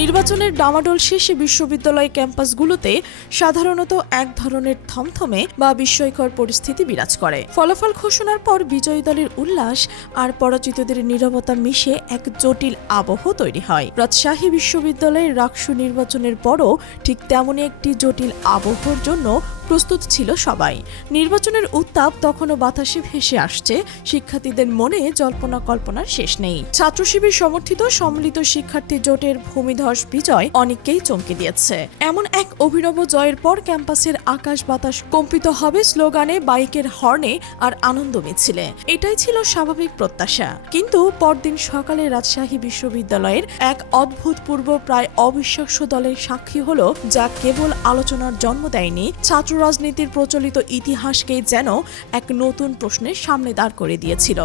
নির্বাচনের ডামাডোল শেষে বিশ্ববিদ্যালয় ক্যাম্পাসগুলোতে সাধারণত এক ধরনের থমথমে বা বিস্ময়কর পরিস্থিতি বিরাজ করে। ফলাফল ঘোষণার পর বিজয়ী দলের উল্লাস আর পরাজিতদের নিরবতা মিশে এক জটিল আবহ তৈরি হয়। রাজশাহী বিশ্ববিদ্যালয়ের রাকসু নির্বাচনের পরও ঠিক তেমনই একটি জটিল আবহর জন্য প্রস্তুত ছিল সবাই। নির্বাচনের উত্তাপ তখনও বাতাসে ভেসে আসছে। শিক্ষার্থীদের মনে জল্পনা কল্পনার শেষ নেই। ছাত্র শিবির সমর্থিত সম্মিলিত শিক্ষার্থী জোটের ভূমিধস বিজয় অনেককেই চমকে দিয়েছে। এমন এক অভিনব জয়ের পর ক্যাম্পাসের আকাশ বাতাস কম্পিত হবে স্লোগানে বাইকের হর্নে আর আনন্দ মিছিলে। এটাই ছিল স্বাভাবিক প্রত্যাশা। কিন্তু পরদিন সকালে রাজশাহী বিশ্ববিদ্যালয়ের এক অদ্ভুতপূর্ব প্রায় অবিশ্বাস্য দলের সাক্ষী হলো, যা কেবল আলোচনার জন্ম দেয়নি ছাত্র রাজনীতির প্রচলিত ইতিহাসকে যেন এক নতুন প্রশ্নের সামনে দাঁড় করে দিয়েছিল।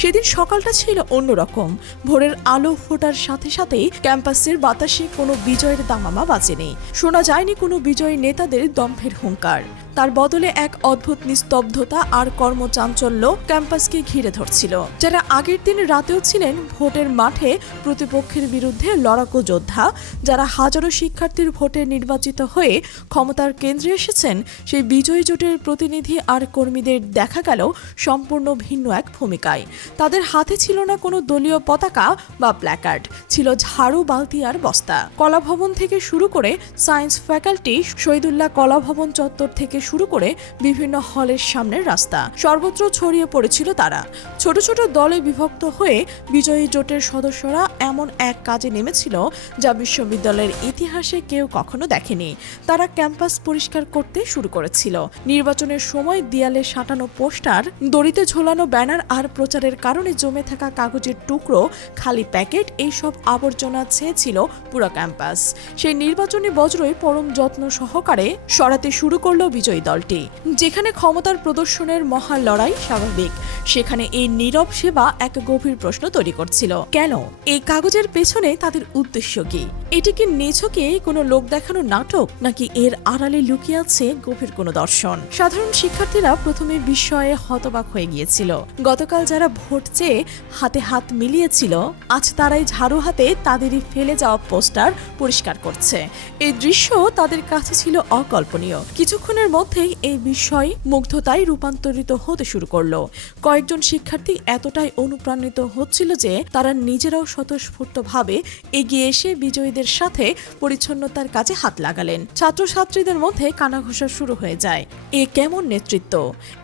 সেদিন সকালটা ছিল অন্যরকম। ভোরের আলো ফোটার সাথে সাথেই ক্যাম্পাসের বাতাসে কোনো বিজয়ের দামামা বাজেনি। শোনা যায়নি কোনো বিজয়ী নেতাদের দম্ভের হুঙ্কার। তার বদলে এক অদ্ভুত নিস্তব্ধতা আর কর্মচাঞ্চল্য ক্যাম্পাসকে ঘিরে ধরছিল। যারা আগের দিন রাতেও ছিলেন ভোটের মাঠে প্রতিপক্ষের বিরুদ্ধে লড়াকু যোদ্ধা, যারা হাজারো শিক্ষার্থীর ভোটে নির্বাচিত হয়ে ক্ষমতার কেন্দ্রে এসেছেন, সেই বিজয়ী জোটের প্রতিনিধি আর কর্মীদের দেখা গেল সম্পূর্ণ ভিন্ন এক ভূমিকায়। তাদের হাতে ছিল না কোনো দলীয় পতাকা বা প্ল্যাকার্ড ছিল ঝাড়ু, বালতি আর বস্তা। কলাভবন থেকে শুরু করে সায়েন্স ফ্যাকাল্টি শহীদুল্লাহ কলাভবন চত্বর থেকে শুরু করে বিভিন্ন হলের সামনের রাস্তা। সর্বত্র ছড়িয়ে পড়েছিল তারা। ছোট ছোট দলে বিভক্ত হয়ে বিজয়ী জোটের সদস্যরা এমন এক কাজে নেমেছিল যা বিশ্ববিদ্যালয়ের ইতিহাসে কেউ কখনো দেখেনি। তারা ক্যাম্পাস পরিষ্কার করতে শুরু করেছিল। নির্বাচনের সময় দেয়ালে সাঁটানো পোস্টার, দড়িতে ঝোলানো ব্যানার আর প্রচারের কারণে জমে থাকা কাগজের টুকরো, খালি প্যাকেট এইসব আবর্জনা ছেয়েছিল পুরো ক্যাম্পাস। সেই নির্বাচনী বজ্রই পরম যত্ন সহকারে সরাতে শুরু করল বিজয়ী দলটি। যেখানে ক্ষমতার প্রদর্শনের মহা লড়াই স্বাভাবিক, সেখানে এই নীরব সেবা এক গভীর প্রশ্ন তৈরি করছিল। কেন? এই কাগজের পেছনে তাদের উদ্দেশ্য কি? এটি কি নিছকে কোনো লোক দেখানো নাটক, নাকি এর আড়ালে লুকিয়ে আছে গভীর কোনো দর্শন? সাধারণ শিক্ষার্থীরা প্রথমে বিস্ময়ে হতবাক হয়ে গিয়েছিল। গতকাল যারা ভোট চেয়ে হাতে হাত মিলিয়েছিল, আজ তারাই ঝাড়ু হাতে তাদেরই ফেলে যাওয়া পোস্টার পরিষ্কার করছে। এই দৃশ্য তাদের কাছে ছিল অকল্পনীয়। কিছুক্ষণের মধ্যেই এই বিষয় মুগ্ধতায় রূপান্তরিত হতে শুরু করল। কয়েকজন শিক্ষার্থী এতটাই অনুপ্রাণিত হচ্ছিল যে তারা নিজেরাও স্বতঃস্ফূর্তভাবে এগিয়ে এসে বিজয়ীদের সাথে পরিচ্ছন্নতার কাজে হাত লাগালেন। ছাত্রছাত্রীদের মধ্যে কানাঘোষা শুরু হয়ে যায়। এ কেমন নেতৃত্ব?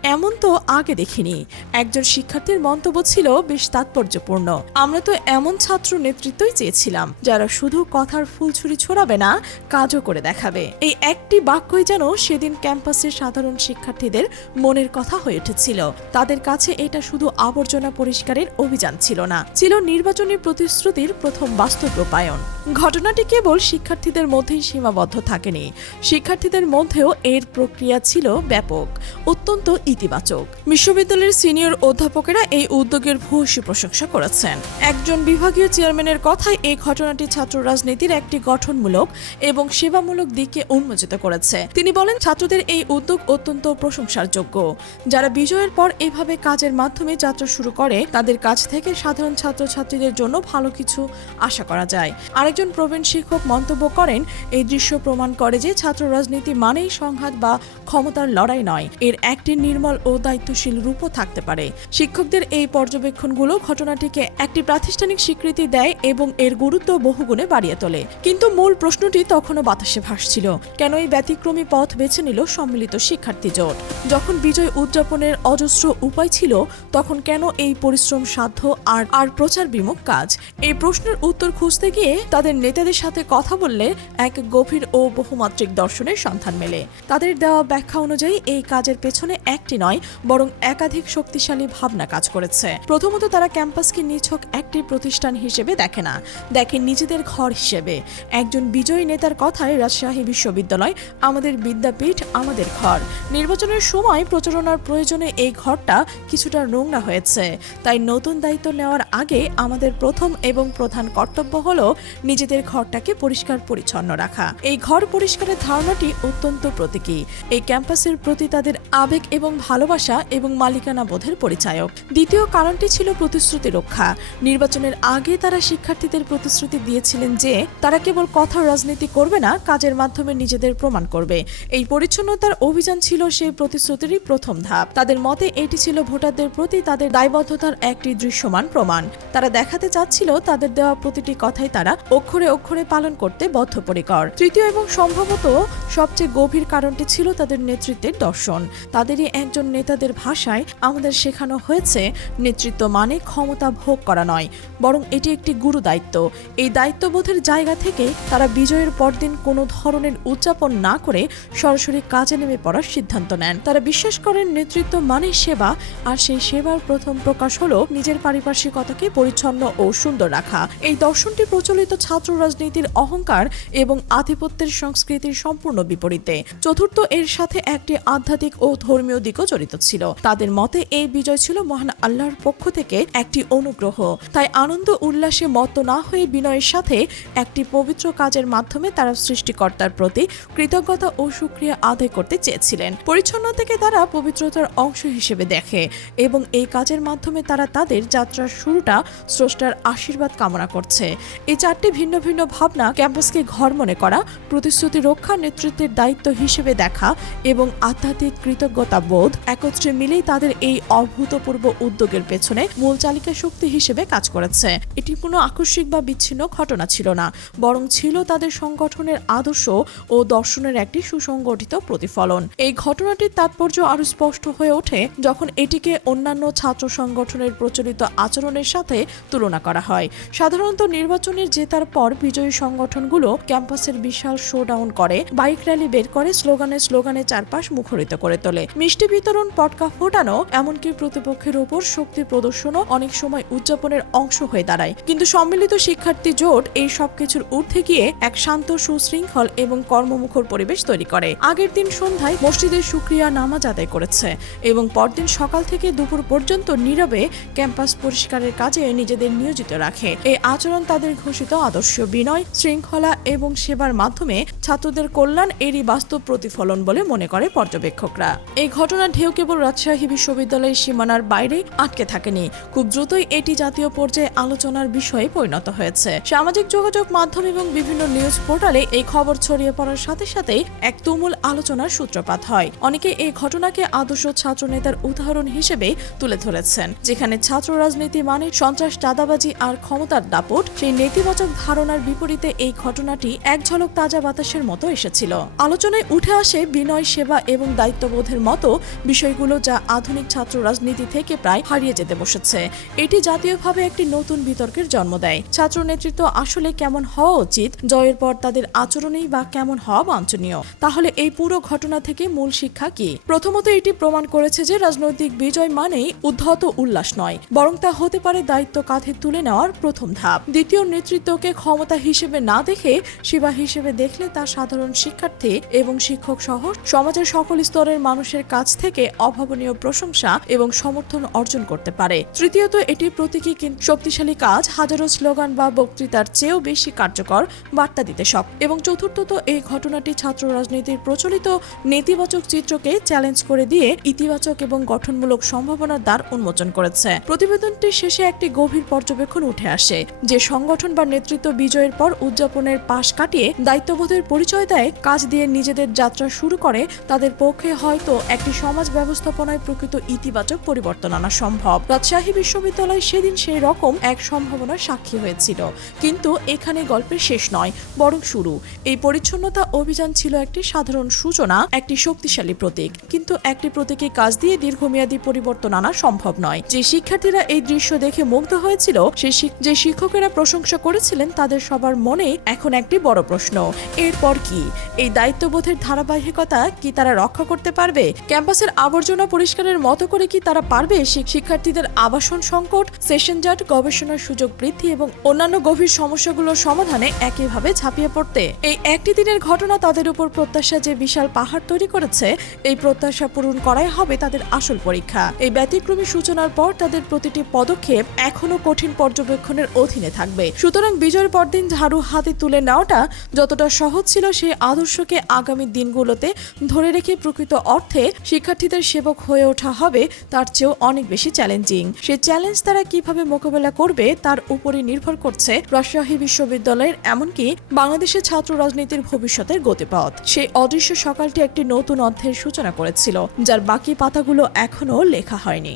এমন তো আগে দেখিনি। একজন শিক্ষার্থীর মন্তব্য ছিল বেশ তাৎপর্যপূর্ণ। আমরা তো এমন ছাত্র নেতৃত্বই চেয়েছিলাম, যারা শুধু কথার ফুলছুরি ছড়াবে না, কাজও করে দেখাবে। এই একটি বাক্যই যেন সেদিন ক্যাম্পাসের সাধারণ শিক্ষার্থীদের মনের কথা হয়ে উঠেছিল। তাদের কাছে এটা শুধু আবর্জনা পরিষ্কারের অভিযান ছিল না, ছিল নির্বাচনী প্রতিশ্রুতির প্রথম বাস্তব রূপায়ণ। ঘটনাটি কেবল শিক্ষার্থীদের মধ্যেই সীমাবদ্ধ থাকেনি, শিক্ষার্থীদের মধ্যেও এর প্রক্রিয়া ছিল ব্যাপক, অত্যন্ত ইতিবাচক। বিশ্ববিদ্যালয়ের সিনিয়র অধ্যাপকেরা এই উদ্যোগের ভূয়সী প্রশংসা করেছেন। একজন বিভাগীয় চেয়ারম্যানের কথায় এই ঘটনাটি ছাত্র রাজনীতির একটি গঠনমূলক এবং সেবামূলক দিককে উন্মোচিত করেছে। তিনি বলেন, ছাত্রদের এই উদ্যোগ অত্যন্ত প্রশংসার যোগ্য যারা বিজয়ের পর এভাবে কাজের মাধ্যমে যাত্রা শুরু করে, তাদের কাছ থেকে সাধারণ ছাত্রছাত্রীদের জন্য ভালো কিছু আশা করা যায়। আরেকজন প্রবীণ শিক্ষক মন্তব্য করেন, এই দৃশ্য প্রমাণ করে যে ছাত্র রাজনীতি মানেই সংঘাত বা ক্ষমতার লড়াই নয়। এর একটি নির্মল ও দায়িত্বশীল রূপও থাকতে পারে। শিক্ষকদের এই পর্যবেক্ষণগুলো ঘটনাটিকে একটি প্রাতিষ্ঠানিক স্বীকৃতি দেয় এবং এর গুরুত্ব বহুগুণে বাড়িয়ে তোলে। কিন্তু মূল প্রশ্নটি তখনও বাতাসে ভাসছিল। কেন এই ব্যতিক্রমী পথ বেছে নিল সম্মিলিত শিক্ষার্থী জোট। যখন বিজয় উদযাপনের অজস্র উপায় ছিল, তখন কেন এই পরিশ্রম সাধ্য আর আর প্রচার বিমুখ কাজ? এই প্রশ্নের উত্তর খুঁজতে গিয়ে তাদের নেতাদের সাথে কথা বললে এক গভীর ও বহুমাত্রিক দর্শনের সন্ধান মেলে। তাদের দেওয়া ব্যাখ্যা অনুযায়ী, এই কাজের পেছনে একটি নয়, বরং একাধিক শক্তিশালী ভাবনা কাজ করেছে। প্রথমত, তারা ক্যাম্পাসকে নিছক একটি প্রতিষ্ঠান হিসেবে দেখে না, দেখে নিজেদের ঘর হিসেবে। একজন বিজয়ী নেতার কথায় রাজশাহী বিশ্ববিদ্যালয়, আমাদের বিদ্যাপীঠ আমাদের ঘর। নির্বাচনের সময় প্রচারণার প্রয়োজনে এই ঘরটা কিছুটা নোংরা হয়েছে। তাই নতুন দায়িত্ব নেওয়ার আগে আমাদের প্রথম এবং প্রধান কর্তব্য হলো নিজেদের ঘরটাকে পরিষ্কার পরিচ্ছন্ন রাখা। এই ঘর পরিষ্কারের ধারণাটি অত্যন্ত প্রতীকী। এই ক্যাম্পাসের প্রতি তাদের আবেগ এবং ভালোবাসা এবং মালিকানা বোধের পরিচায়ক। দ্বিতীয় কারণটি ছিল প্রতিশ্রুতি রক্ষা। নির্বাচনের আগে তারা শিক্ষার্থীদের প্রতিশ্রুতি দিয়েছিলেন যে, তারা কেবল কথা রাজনীতি করবে না, কাজের মাধ্যমে নিজেদের প্রমাণ করবে। এই পরিচ্ছন্নতার অভিযান ছিল সেই প্রতিশ্রুতিরই প্রথম ধাপ। তাদের মতে, এটি ছিল ভোটারদের প্রতি তাদের দায়বদ্ধতার একটি দৃশ্যমান প্রমাণ। তারা দেখাতে চাচ্ছিল তাদের দেওয়া প্রতিটি কথাই তারা অক্ষরে অক্ষরে পালন করতে বদ্ধপরিকর। তৃতীয় এবং সম্ভবত সবচেয়ে গভীর কারণটি ছিল তাদের নেতৃত্বের দর্শন। তাদেরই একজন নেতাদের ভাষায় আমাদের শেখানো হয়েছে, নেতৃত্ব মানে ক্ষমতা ভোগ করা নয়, বরং এটি একটি গুরু দায়িত্ব। এই দায়িত্ববোধের জায়গা থেকে তারা বিজয়ের পরদিন কোনো ধরনের উদযাপন না করে সরাসরি কাজে নেমে পড়ার সিদ্ধান্ত নেন। তারা বিশ্বাস করেন নেতৃত্ব মানে সেবা, আর সেই সেবার প্রথম প্রকাশ হলো নিজের পারিপার্শ্বিকতাকে পরিচ্ছন্ন ও সুন্দর রাখা। এই দর্শনটি প্রচলিত ছাত্র রাজনীতির অহংকার এবং আধিপত্যের সংস্কৃতির সম্পূর্ণ বিপরীতে। চতুর্থ এর সাথে একটি আধ্যাত্মিক ও ধর্মীয় দিকও জড়িত ছিল। তাদের মতে, এই বিজয় ছিল মহান আল্লাহর পক্ষ থেকে একটি অনুগ্রহ। তাই আনন্দ, উল্লাসে মত্ত না হয়ে বিনয়ের সাথে একটি পবিত্র কাজের মাধ্যমে তারা সৃষ্টিকর্তার প্রতি কৃতজ্ঞতা ও সুক্রিয়া আদায় করতে চেয়েছিলেন। পরিচ্ছন্নতাকে তারা পবিত্রতার অংশ হিসেবে দেখে এবং এই কাজের মাধ্যমে তারা তাদের যাত্রার শুরুটা স্রষ্টার আশীর্বাদ কামনা করছে। এই চারটি ভিন্ন ভিন্ন ভাবনা ক্যাম্পাসকে ঘর মনে করা, প্রতিশ্রুতি রক্ষা, নেতৃত্বের দায়িত্ব হিসেবে দেখা এবং আধ্যাত্মিক কৃতজ্ঞতা বোধ একত্রে মিলেই তাদের এই অভূতপূর্ব উদ্যোগের পেছনে মূল চালিকা শক্তি হিসেবে কাজ করেছে। এটি কোনো আকস্মিক বা বিচ্ছিন্ন ঘটনা ছিল না, বরং ছিল তাদের সংগঠনের আদর্শ ও দর্শনের একটি সুসংগঠিত প্রতিফলন। এই ঘটনাটির তাৎপর্য আরও স্পষ্ট হয়ে ওঠে যখন এটিকে অন্যান্য ছাত্র সংগঠনের প্রচলিত আচরণের সাথে তুলনা করা হয়। সাধারণত নির্বাচনের জেতার পর বিজয়ী সংগঠনগুলো ক্যাম্পাসের বিশাল শোডাউন করে, বাইক র্যালি বের করে স্লোগানে স্লোগানে চারপাশ মুখরিত করে তোলে। মিষ্টি বিতরণ, পটকা ফোটানো, এমনকি প্রতিপক্ষের ওপর শক্তি প্রদর্শনও অনেক সময় উদযাপনের অংশ হয়ে দাঁড়ায়। কিন্তু সম্মিলিত শিক্ষার্থী জোট এই সবকিছুর ঊর্ধ্বে গিয়ে এক শান্ত, সুশৃঙ্খল এবং কর্মমুখর পরিবেশ তৈরি করে। আগের দিন সন্ধ্যায় মসজিদের সুক্রিয়া নামাজ আদায় করেছে এবং পরদিন সকাল থেকে দুপুর পর্যন্ত নীরবে ক্যাম্পাস পরিষ্কারের কাজে নিজেদের নিয়োজিত রাখে। এই আচরণ তাদের ঘোষিত আদর্শ বিনয়, শৃঙ্খলা এবং সেবার মাধ্যমে ছাত্রদের কল্যাণ এরই বাস্তব প্রতিফলন বলে মনে করে পর্যবেক্ষকরা। এই ঘটনার ঢেউ কেবল রাজশাহী বিশ্ববিদ্যালয়ের সীমানার বাইরে আটকে থাকেনি। খুব দ্রুতই এটি জাতীয় পর্যায়ে আলোচনার বিষয়ে পরিণত হয়েছে। সামাজিক যোগাযোগ মাধ্যম এবং বিভিন্ন নিউজ পোর্টালে এই খবর ছড়িয়ে পড়ার সাথে সাথেই এক তুমুল আলোচনার সূত্রপাত হয়। অনেকে এই ঘটনাকে আদর্শ ছাত্র নেতার উদাহরণ হিসেবে তুলে ধরেছেন, যেখানে ছাত্র রাজনীতি মানে সন্ত্রাস, চাঁদাবাজি আর ক্ষমতার দাপট। সেই নেতিবাচক ধারণার বিপরীতে এই ঘটনাটি এক ঝলক তাজা বাতাসের মতো এসেছিল। আলোচনায় উঠে আসে বিনয়, সেবা এবং দায়িত্ববোধের মতো বিষয়গুলো যা আধুনিক ছাত্র রাজনীতি থেকে প্রায় হারিয়ে যেতে বসেছে। এটি জাতীয়ভাবে একটি নতুন বিতর্কের জন্ম দেয়। ছাত্র নেতৃত্ব আসলে কেমন হওয়া উচিত, জয়ের পর তাদের আচরণেই বা কেমন হওয়া বাঞ্ছনীয়? তাহলে এই পুরো ঘটনা থেকে মূল শিক্ষা কি? প্রথমত এটি প্রমাণ করেছে যে রাজনৈতিক বিজয় মানেই উদ্ধত উল্লাস নয়, বরং তা হতে পারে দায়িত্ব কাঁধে তুলে নেওয়ার প্রথম ধাপ। দ্বিতীয় নেতৃত্বকে ক্ষমতা হিসেবে না দেখে, সেবা হিসেবে দেখলে তা সাধারণ শিক্ষার্থী এবং শিক্ষক সহ সমাজের সকল স্তরের মানুষের কাছ থেকে অভাবনীয় প্রশংসা এবং সমর্থন অর্জন করতে পারে। তৃতীয়ত এটি প্রতীকী কিন্তু শক্তিশালী কাজ হাজারো স্লোগান বা বক্তৃতার চেয়েও বেশি কার্যকর বার্তা দিতে সব। এবং চতুর্থত, এই ঘটনাটি ছাত্র রাজনীতির প্রচলিত নেতিবাচক চিত্রকে চ্যালেঞ্জ করে দিয়ে ইতিবাচক এবং গঠনমূলক সম্ভাবনার দ্বার উন্মোচন করেছে। প্রতিবেদনটির শেষে একটি গভীর পর্যবেক্ষণ উঠে আসে, যে সংগঠন বা নেতৃত্ব বিজয়ের পর উদযাপনের পাশ কাটিয়ে দায়িত্ববোধের পরিচয় দেয়, কাজ দিয়ে নিজেদের যাত্রা শুরু করে, তাদের পক্ষে হয়তো একটি সমাজ ব্যবস্থাপনায় প্রকৃত ইতিবাচক পরিবর্তন আনা সম্ভব। রাজশাহী বিশ্ববিদ্যালয় সেদিন সেই রকম এক সম্ভাবনার সাক্ষী হয়েছিল। কিন্তু এখানে গল্পের শেষ নয়, বরং শুরু। এই পরিচ্ছন্নতা অভিযান ছিল একটি সাধারণ সূচনা। একটি শক্তিশালী প্রতীক। কিন্তু একটি প্রতীকী কাজ দিয়ে দীর্ঘমেয়াদী পরিবর্তন আনা সম্ভব নয়। যে শিক্ষার্থীরা এই দৃশ্য দেখে মুগ্ধ হয়েছিল যে শিক্ষকেরা প্রশংসা করেছিলেন, তাদের সবার মনে এখন একটি বড় প্রশ্ন। এরপর কি? এই দায়িত্ববোধের ধারাবাহিকতা কি তারা রক্ষা করতে পারবে? ক্যাম্পাসের আবর্জনা পরিষ্কারের মতো করে কি তারা পারবে? শিক্ষার্থীদের আবাসন সংকট, সেশন জাট, গবেষণার সুযোগ বৃদ্ধি এবং অন্যান্য গভীর সমস্যাগুলোর সমাধানে একইভাবে ঝাঁপিয়ে পড়তে। এই একটি দিনের ঘটনা তাদের উপর প্রত্যাশা যে বিশাল পাহাড় তৈরি করেছে, এই প্রত্যাশা পূরণ করাই হবে তাদের আসল পরীক্ষা। এই ব্যতিক্রমী সূচনার পর তাদের প্রতিটি পদক্ষেপ এখনও কঠিন পর্যবেক্ষণের অধীনে থাকবে। সুতরাং বিজয়ের পরদিন ঝাড়ু হাতে তুলে নেওয়াটা যতটা সহজ ছিল সেই আদর্শকে আগামী দিনগুলোতে ধরে রেখে প্রকৃত অর্থে শিক্ষার্থীদের সেবক হয়ে ওঠা হবে তার চেয়েও অনেক বেশি চ্যালেঞ্জিং। সে চ্যালেঞ্জ তারা কীভাবে মোকাবেলা করবে তার উপরে নির্ভর করছে রাজশাহী বিশ্ববিদ্যালয়ের এমনকি বাংলাদেশের ছাত্র রাজনীতির ভবিষ্যতের গতিপথ। সেই অদৃশ্য সকালটি একটি নতুন অধ্যায়ের সূচনা করেছিল যার বাকি পাতাগুলো এখনও লেখা হয়নি।